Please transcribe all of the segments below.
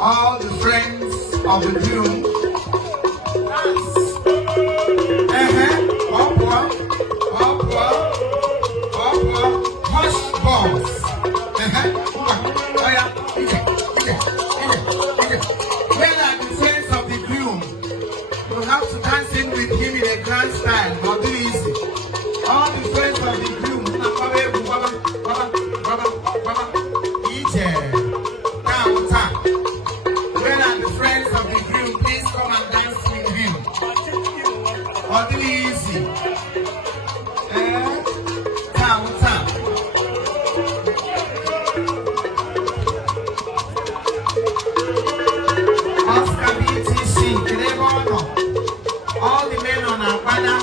All the friends of the groom dance. Hush balls. When are the friends of the groom? You have to dance in with him in a grand style, not too easy. All the friends of the groom, when are the friends of the groom? Please come and dance with him. Not too easy. Oscar BTC, all the men on our banner,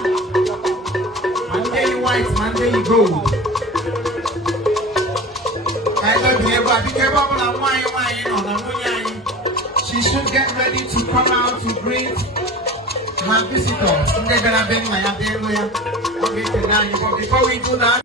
Monday white, Monday gold. I don't believe I think about she should get ready to come out to greet her visitors. Okay, before we do that.